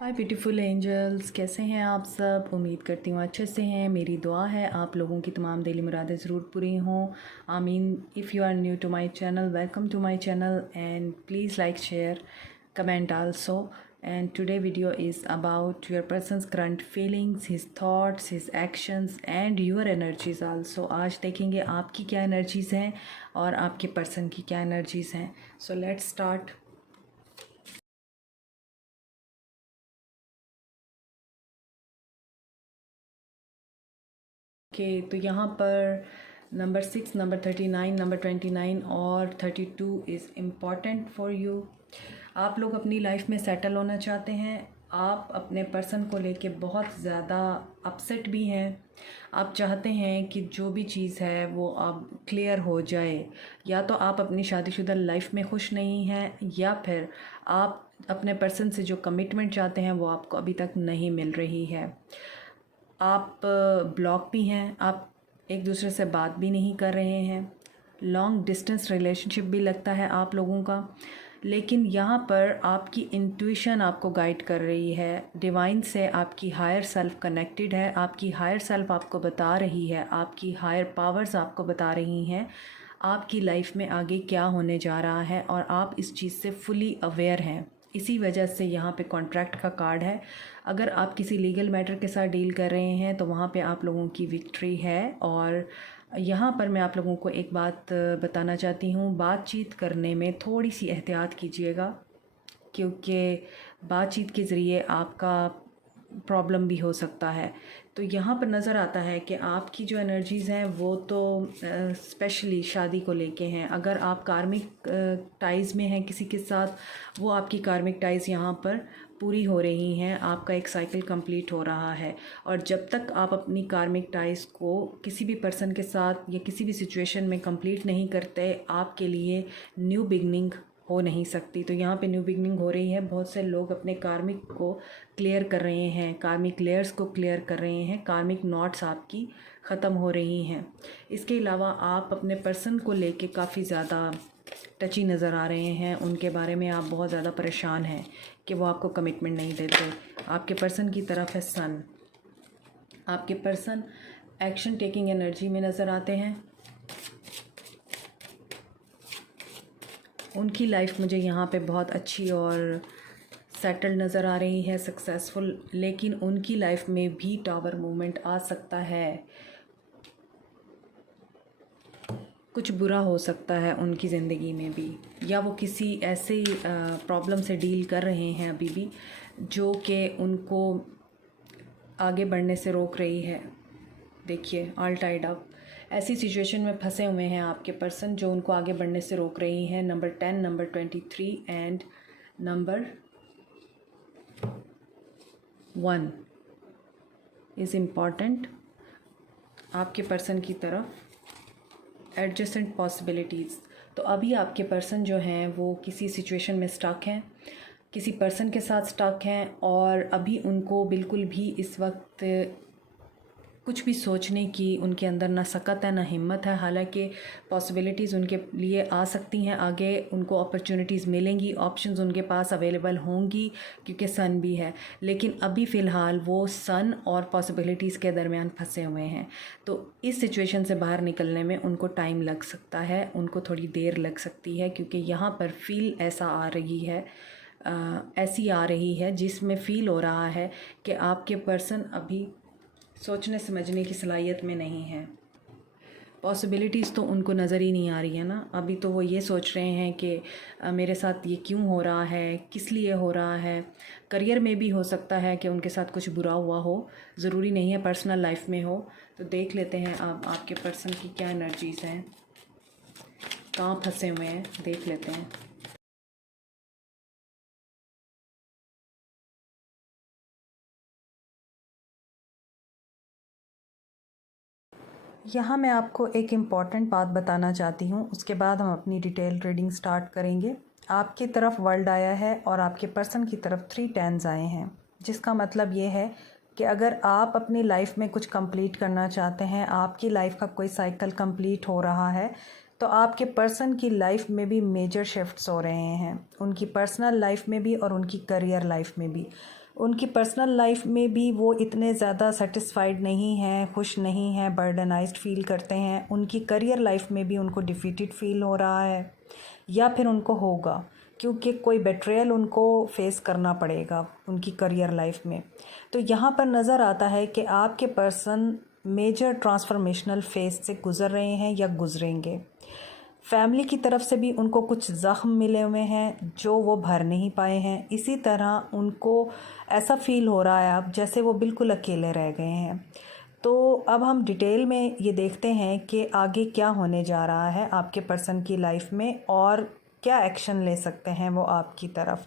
हाय beautiful angels, कैसे हैं आप सब। उम्मीद करती हूँ अच्छे से हैं। मेरी दुआ है आप लोगों की तमाम दिली मुरादें ज़रूर पूरी हों। आमीन। If you are new to my channel, welcome to my channel and please like, share, comment also. And today video is about your person's current feelings, his thoughts, his actions and your energies also. आज देखेंगे आपकी क्या energies हैं और आपके person की क्या energies हैं। So let's start. तो यहाँ पर नंबर 6, नंबर 39, नंबर 29 और 32 इज़ इम्पॉर्टेंट फॉर यू। आप लोग अपनी लाइफ में सेटल होना चाहते हैं। आप अपने पर्सन को लेके बहुत ज़्यादा अपसेट भी हैं। आप चाहते हैं कि जो भी चीज़ है वो अब क्लियर हो जाए। या तो आप अपनी शादीशुदा लाइफ में खुश नहीं हैं, या फिर आप अपने पर्सन से जो कमिटमेंट चाहते हैं वो आपको अभी तक नहीं मिल रही है। आप ब्लॉक भी हैं, आप एक दूसरे से बात भी नहीं कर रहे हैं। लॉन्ग डिस्टेंस रिलेशनशिप भी लगता है आप लोगों का। लेकिन यहाँ पर आपकी इंट्यूशन आपको गाइड कर रही है। डिवाइन से आपकी हायर सेल्फ कनेक्टेड है। आपकी हायर सेल्फ आपको बता रही है, आपकी हायर पावर्स आपको बता रही हैं आपकी लाइफ में आगे क्या होने जा रहा है, और आप इस चीज़ से फुली अवेयर हैं। इसी वजह से यहाँ पे कॉन्ट्रैक्ट का कार्ड है। अगर आप किसी लीगल मैटर के साथ डील कर रहे हैं तो वहाँ पे आप लोगों की विक्ट्री है। और यहाँ पर मैं आप लोगों को एक बात बताना चाहती हूँ, बातचीत करने में थोड़ी सी एहतियात कीजिएगा, क्योंकि बातचीत के ज़रिए आपका प्रॉब्लम भी हो सकता है। तो यहाँ पर नज़र आता है कि आपकी जो एनर्जीज़ हैं वो तो स्पेशली शादी को लेके हैं। अगर आप कार्मिक टाइज़ में हैं किसी के साथ, वो आपकी कार्मिक टाइज़ यहाँ पर पूरी हो रही हैं। आपका एक साइकिल कंप्लीट हो रहा है। और जब तक आप अपनी कार्मिक टाइज़ को किसी भी पर्सन के साथ या किसी भी सिचुएशन में कंप्लीट नहीं करते, आपके लिए न्यू बिगनिंग हो नहीं सकती। तो यहाँ पे न्यू बिगनिंग हो रही है। बहुत से लोग अपने कार्मिक को क्लियर कर रहे हैं, कार्मिक लेयर्स को क्लियर कर रहे हैं, कार्मिक नॉट्स आपकी ख़त्म हो रही हैं। इसके अलावा आप अपने पर्सन को लेके काफ़ी ज़्यादा टची नज़र आ रहे हैं। उनके बारे में आप बहुत ज़्यादा परेशान हैं कि वो आपको कमिटमेंट नहीं देते। आपके पर्सन की तरफ है सन। आपके पर्सन एक्शन टेकिंग एनर्जी में नज़र आते हैं। उनकी लाइफ मुझे यहाँ पे बहुत अच्छी और सेटल्ड नज़र आ रही है, सक्सेसफुल। लेकिन उनकी लाइफ में भी टावर मूवमेंट आ सकता है। कुछ बुरा हो सकता है उनकी ज़िंदगी में भी, या वो किसी ऐसे प्रॉब्लम से डील कर रहे हैं अभी भी, जो कि उनको आगे बढ़ने से रोक रही है। देखिए, ऑल टाइड अप, ऐसी सिचुएशन में फंसे हुए हैं आपके पर्सन जो उनको आगे बढ़ने से रोक रही हैं। Number 10, number 23 and number 1 is important. आपके पर्सन की तरफ एडजस्टेंट पॉसिबिलिटीज़। तो अभी आपके पर्सन जो हैं वो किसी सिचुएशन में स्टक हैं, किसी पर्सन के साथ स्टक हैं, और अभी उनको बिल्कुल भी इस वक्त कुछ भी सोचने की उनके अंदर ना सकत है ना हिम्मत है। हालांकि पॉसिबिलिटीज़ उनके लिए आ सकती हैं, आगे उनको अपॉर्चुनिटीज़ मिलेंगी, ऑप्शंस उनके पास अवेलेबल होंगी, क्योंकि सन भी है। लेकिन अभी फ़िलहाल वो सन और पॉसिबिलिटीज़ के दरमियान फंसे हुए हैं। तो इस सिचुएशन से बाहर निकलने में उनको टाइम लग सकता है, उनको थोड़ी देर लग सकती है, क्योंकि यहाँ पर फील ऐसा आ रही है, ऐसी आ रही है जिसमें फ़ील हो रहा है कि आपके पर्सन अभी सोचने समझने की सलाहियत में नहीं है। पॉसिबिलिटीज़ तो उनको नज़र ही नहीं आ रही है ना। अभी तो वो ये सोच रहे हैं कि मेरे साथ ये क्यों हो रहा है, किस लिए हो रहा है। करियर में भी हो सकता है कि उनके साथ कुछ बुरा हुआ हो, ज़रूरी नहीं है पर्सनल लाइफ में हो। तो देख लेते हैं अब आपके पर्सन की क्या एनर्जीज़ हैं, कहाँ फंसे हुए हैं, देख लेते हैं। यहाँ मैं आपको एक इम्पॉर्टेंट बात बताना चाहती हूँ, उसके बाद हम अपनी डिटेल रीडिंग स्टार्ट करेंगे। आपकी तरफ वर्ल्ड आया है और आपके पर्सन की तरफ 3 टेंस आए हैं, जिसका मतलब ये है कि अगर आप अपनी लाइफ में कुछ कंप्लीट करना चाहते हैं, आपकी लाइफ का कोई साइकिल कंप्लीट हो रहा है, तो आपके पर्सन की लाइफ में भी मेजर शिफ्ट्स हो रहे हैं, उनकी पर्सनल लाइफ में भी और उनकी करियर लाइफ में भी। उनकी पर्सनल लाइफ में भी वो इतने ज़्यादा सेटिस्फाइड नहीं हैं, खुश नहीं हैं, बर्डनाइज्ड फील करते हैं। उनकी करियर लाइफ में भी उनको डिफीटेड फील हो रहा है या फिर उनको होगा, क्योंकि कोई बेट्रेयल उनको फेस करना पड़ेगा उनकी करियर लाइफ में। तो यहाँ पर नज़र आता है कि आपके पर्सन मेजर ट्रांसफॉर्मेशनल फेज से गुज़र रहे हैं या गुज़रेंगे। फैमिली की तरफ से भी उनको कुछ ज़ख्म मिले हुए हैं जो वो भर नहीं पाए हैं। इसी तरह उनको ऐसा फ़ील हो रहा है अब जैसे वो बिल्कुल अकेले रह गए हैं। तो अब हम डिटेल में ये देखते हैं कि आगे क्या होने जा रहा है आपके पर्सन की लाइफ में और क्या एक्शन ले सकते हैं वो आपकी तरफ।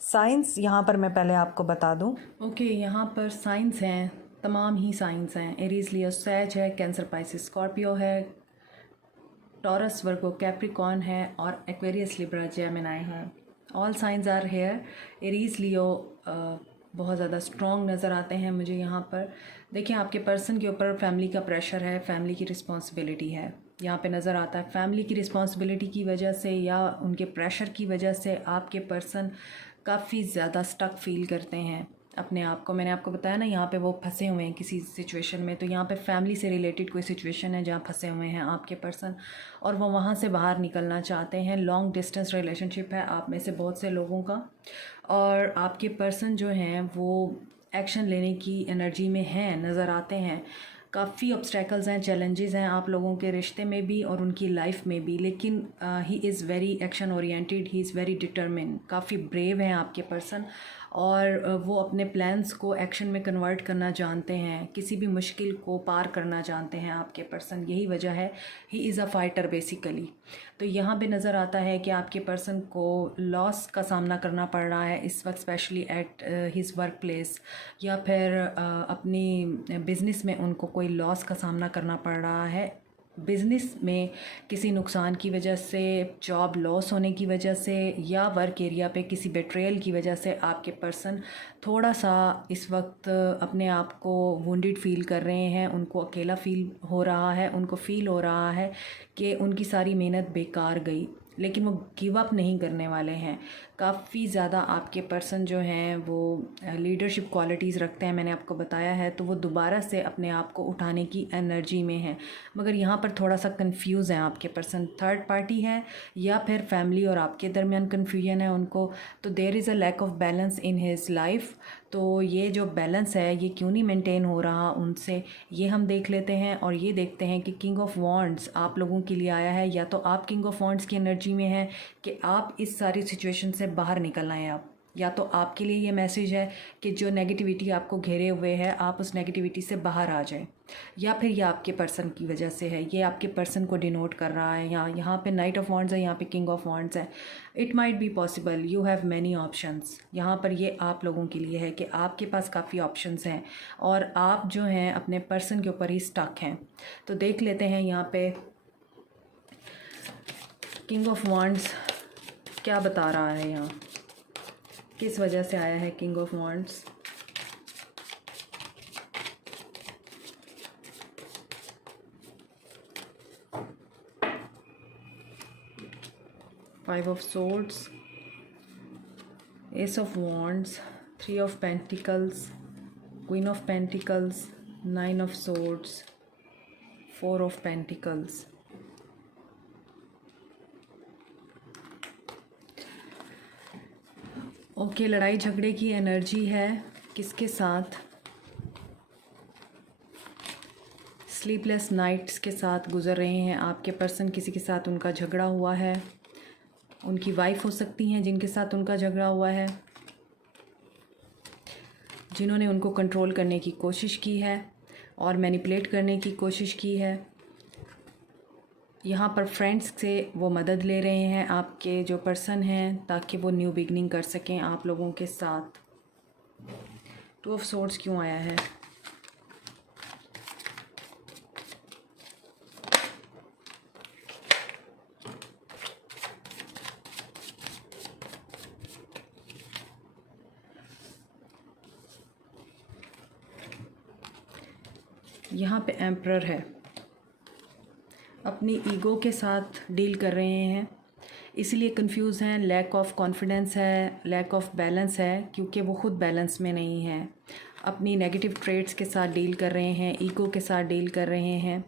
साइंस यहाँ पर मैं पहले आपको बता दूँ। ओके, यहाँ पर साइंस हैं, तमाम ही साइंस हैं। एरीज लियो सैज है, कैंसर पाइसिस स्कॉर्पियो है, टॉरस वर्गो कैप्रिकॉर्न है और एक्वेरियस लिब्रा जेमिनी है। All signs are here. Aries Leo बहुत ज़्यादा स्ट्रॉन्ग नज़र आते हैं मुझे यहाँ पर। देखिए, आपके पर्सन के ऊपर फैमिली का प्रेशर है, फैमिली की रिस्पॉन्सिबिलिटी है, यहाँ पे नज़र आता है। फैमिली की रिस्पॉन्सिबिलिटी की वजह से या उनके प्रेशर की वजह से आपके पर्सन काफ़ी ज़्यादा स्टक फील करते हैं अपने आप को। मैंने आपको बताया ना, यहाँ पे वो फंसे हुए हैं किसी सिचुएशन में। तो यहाँ पे फैमिली से रिलेटेड कोई सिचुएशन है जहाँ फंसे हुए हैं आपके पर्सन और वो वहाँ से बाहर निकलना चाहते हैं। लॉन्ग डिस्टेंस रिलेशनशिप है आप में से बहुत से लोगों का और आपके पर्सन जो हैं वो एक्शन लेने की एनर्जी में हैं, नज़र आते हैं। काफ़ी ऑब्स्टैकल्स हैं, चैलेंजेस हैं आप लोगों के रिश्ते में भी और उनकी लाइफ में भी, लेकिन ही is very action oriented, he is very determine. काफ़ी ब्रेव हैं आपके पर्सन और वो अपने प्लान्स को एक्शन में कन्वर्ट करना जानते हैं, किसी भी मुश्किल को पार करना जानते हैं आपके पर्सन। यही वजह है, he is a fighter basically. तो यहाँ पे नज़र आता है कि आपके पर्सन को लॉस का सामना करना पड़ रहा है इस वक्त, specially at his work place या फिर अपनी बिज़नेस में उनको कोई लॉस का सामना करना पड़ रहा है। बिज़नेस में किसी नुकसान की वजह से, जॉब लॉस होने की वजह से या वर्क एरिया पे किसी बेट्रेयल की वजह से आपके पर्सन थोड़ा सा इस वक्त अपने आप को वुंडेड फील कर रहे हैं। उनको अकेला फील हो रहा है, उनको फील हो रहा है कि उनकी सारी मेहनत बेकार गई, लेकिन वो गिव अप नहीं करने वाले हैं। काफ़ी ज़्यादा आपके पर्सन जो हैं वो लीडरशिप क्वालिटीज़ रखते हैं, मैंने आपको बताया है। तो वो दोबारा से अपने आप को उठाने की एनर्जी में है, मगर यहाँ पर थोड़ा सा कंफ्यूज हैं आपके पर्सन। थर्ड पार्टी है या फिर फैमिली और आपके दरमियान कन्फ्यूजन है उनको। तो there is a lack of balance in his life. तो ये जो बैलेंस है ये क्यों नहीं मेंटेन हो रहा उनसे, ये हम देख लेते हैं। और ये देखते हैं कि किंग ऑफ वॉन्ड्स आप लोगों के लिए आया है, या तो आप किंग ऑफ वॉन्ड्स की एनर्जी में हैं कि आप इस सारी सिचुएशन से बाहर निकल आएँ आप, या तो आपके लिए ये मैसेज है कि जो नेगेटिविटी आपको घेरे हुए है आप उस नेगेटिविटी से बाहर आ जाएं, या फिर ये आपके पर्सन की वजह से है। ये आपके पर्सन को डिनोट कर रहा है। यहाँ पे नाइट ऑफ वॉन्ड्स है, यहाँ पे किंग ऑफ वॉन्ड्स है। It might be possible you have many options. यहाँ पर ये आप लोगों के लिए है कि आपके पास काफ़ी ऑप्शंस हैं और आप जो हैं अपने पर्सन के ऊपर ही स्टक हैं। तो देख लेते हैं यहाँ पे किंग ऑफ वॉन्ड्स क्या बता रहा है, यहाँ किस वजह से आया है king of wands. Five of swords, S of wands, three of pentacles, queen of pentacles, nine of swords, four of pentacles. Okay, लड़ाई झगड़े की एनर्जी है। किसके साथ? स्लीपलेस नाइट्स के साथ गुजर रहे हैं आपके पर्सन। किसी के साथ उनका झगड़ा हुआ है, उनकी वाइफ हो सकती हैं जिनके साथ उनका झगड़ा हुआ है, जिन्होंने उनको कंट्रोल करने की कोशिश की है और मैनिपुलेट करने की कोशिश की है। यहाँ पर फ्रेंड्स से वो मदद ले रहे हैं आपके जो पर्सन हैं, ताकि वो न्यू बिगनिंग कर सकें आप लोगों के साथ। टू ऑफ सोर्ड्स क्यों आया है? यहाँ पे एम्परर है। अपनी ईगो के साथ डील कर रहे हैं, इसलिए कंफ्यूज हैं। लैक ऑफ कॉन्फिडेंस है, लैक ऑफ बैलेंस है, क्योंकि वो ख़ुद बैलेंस में नहीं है। अपनी नेगेटिव ट्रेड्स के साथ डील कर रहे हैं, ईगो के साथ डील कर रहे हैं।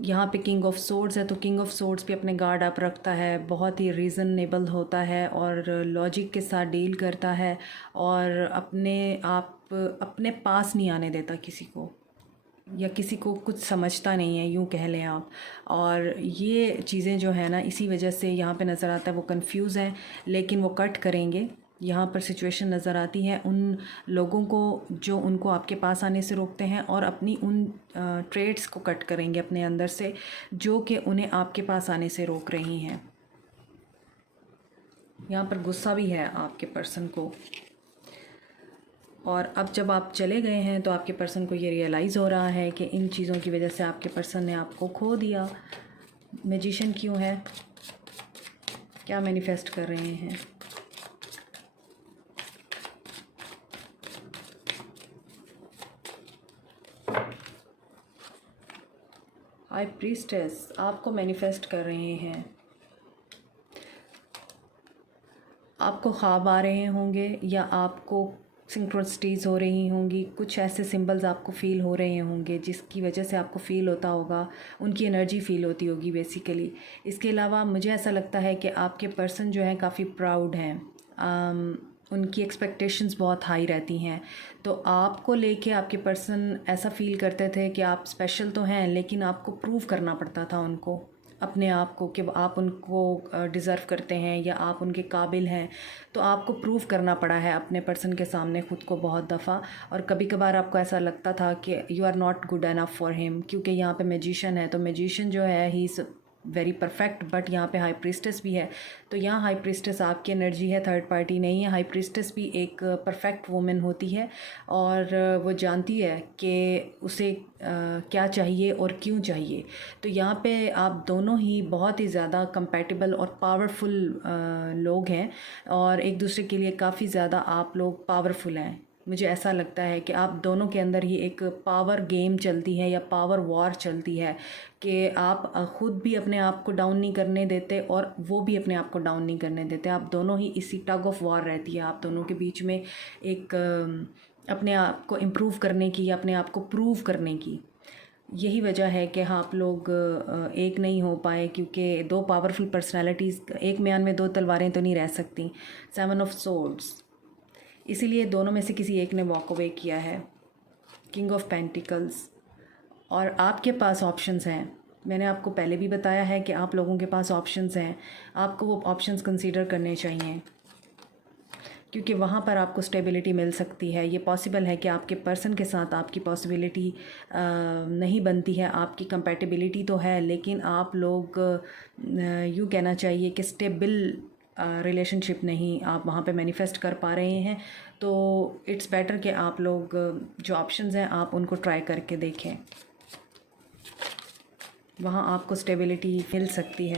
यहाँ पे किंग ऑफ सोर्ड्स है, तो किंग ऑफ सोर्ड्स भी अपने गार्ड अप रखता है, बहुत ही रीज़नेबल होता है और लॉजिक के साथ डील करता है और अपने पास नहीं आने देता किसी को, या किसी को कुछ समझता नहीं है, यूँ कह लें आप। और ये चीज़ें जो है ना, इसी वजह से यहाँ पे नज़र आता है वो कंफ्यूज हैं, लेकिन वो कट करेंगे। यहाँ पर सिचुएशन नज़र आती है उन लोगों को जो उनको आपके पास आने से रोकते हैं, और अपनी उन ट्रेड्स को कट करेंगे अपने अंदर से जो कि उन्हें आपके पास आने से रोक रही हैं। यहाँ पर गुस्सा भी है आपके पर्सन को, और अब जब आप चले गए हैं तो आपके पर्सन को ये रियलाइज़ हो रहा है कि इन चीज़ों की वजह से आपके पर्सन ने आपको खो दिया। मैजिशियन क्यों है, क्या मैनिफेस्ट कर रहे हैं? हाई प्रीस्टेस आपको मैनिफेस्ट कर रहे हैं। आपको ख्वाब आ रहे होंगे या आपको सिंक्रोनिसिटीज़ हो रही होंगी, कुछ ऐसे सिंबल्स आपको फ़ील हो रहे होंगे जिसकी वजह से आपको फ़ील होता होगा, उनकी एनर्जी फ़ील होती होगी बेसिकली। इसके अलावा मुझे ऐसा लगता है कि आपके पर्सन जो हैं काफ़ी प्राउड हैं, उनकी एक्सपेक्टेशंस बहुत हाई रहती हैं, तो आपको लेके आपके पर्सन ऐसा फ़ील करते थे कि आप स्पेशल तो हैं, लेकिन आपको प्रूव करना पड़ता था उनको, अपने आप को, कि आप उनको डिज़र्व करते हैं या आप उनके काबिल हैं। तो आपको प्रूव करना पड़ा है अपने पर्सन के सामने ख़ुद को बहुत दफ़ा, और कभी कभार आपको ऐसा लगता था कि you are not good enough for him, क्योंकि यहाँ पे मैजिशियन है, तो मैजिशियन जो है he is very perfect, but यहाँ पे हाई प्रीस्टेस भी है। तो यहाँ हाई प्रीस्टेस आपकी एनर्जी है, थर्ड पार्टी नहीं है। हाई प्रीस्टेस भी एक परफेक्ट वुमेन होती है और वो जानती है कि उसे क्या चाहिए और क्यों चाहिए। तो यहाँ पे आप दोनों ही बहुत ही ज़्यादा कंपैटिबल और पावरफुल लोग हैं, और एक दूसरे के लिए काफ़ी ज़्यादा आप लोग पावरफुल हैं। मुझे ऐसा लगता है कि आप दोनों के अंदर ही एक पावर गेम चलती है या पावर वॉर चलती है, कि आप ख़ुद भी अपने आप को डाउन नहीं करने देते और वो भी अपने आप को डाउन नहीं करने देते। आप दोनों ही इसी टग ऑफ वॉर रहती है आप दोनों के बीच में, एक अपने आप को इम्प्रूव करने की या अपने आप को प्रूव करने की। यही वजह है कि हाँ, आप लोग एक नहीं हो पाए, क्योंकि दो पावरफुल पर्सनैलिटीज़, एक म्यान में दो तलवारें तो नहीं रह सकती। 7 ऑफ सोर्ड्स, इसीलिए दोनों में से किसी एक ने वॉक अवे किया है। किंग ऑफ पेंटिकल्स, और आपके पास ऑप्शंस हैं। मैंने आपको पहले भी बताया है कि आप लोगों के पास ऑप्शंस हैं, आपको वो ऑप्शंस कंसीडर करने चाहिए, क्योंकि वहाँ पर आपको स्टेबिलिटी मिल सकती है। ये पॉसिबल है कि आपके पर्सन के साथ आपकी पॉसिबिलिटी नहीं बनती है, आपकी कंपैटिबिलिटी तो है, लेकिन आप लोग यूँ कहना चाहिए कि स्टेबल रिलेशनशिप नहीं आप वहाँ पे मैनिफेस्ट कर पा रहे हैं। तो इट्स बेटर कि आप लोग जो ऑप्शंस हैं आप उनको ट्राई करके देखें, वहाँ आपको स्टेबिलिटी मिल सकती है।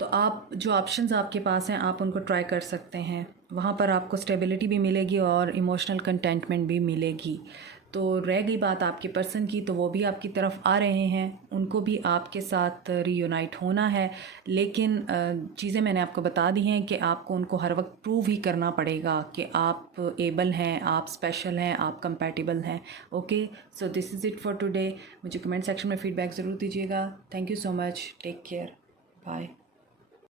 तो आप जो ऑप्शंस आपके पास हैं आप उनको ट्राई कर सकते हैं, वहाँ पर आपको स्टेबिलिटी भी मिलेगी और इमोशनल कंटेंटमेंट भी मिलेगी। तो रह गई बात आपके पर्सन की, तो वो भी आपकी तरफ आ रहे हैं, उनको भी आपके साथ रीयूनाइट होना है, लेकिन चीज़ें मैंने आपको बता दी हैं कि आपको उनको हर वक्त प्रूव ही करना पड़ेगा कि आप एबल हैं, आप स्पेशल हैं, आप कंपैटिबल हैं। Okay, so this is it for today. मुझे कमेंट सेक्शन में फ़ीडबैक ज़रूर दीजिएगा। Thank you so much, take care, bye.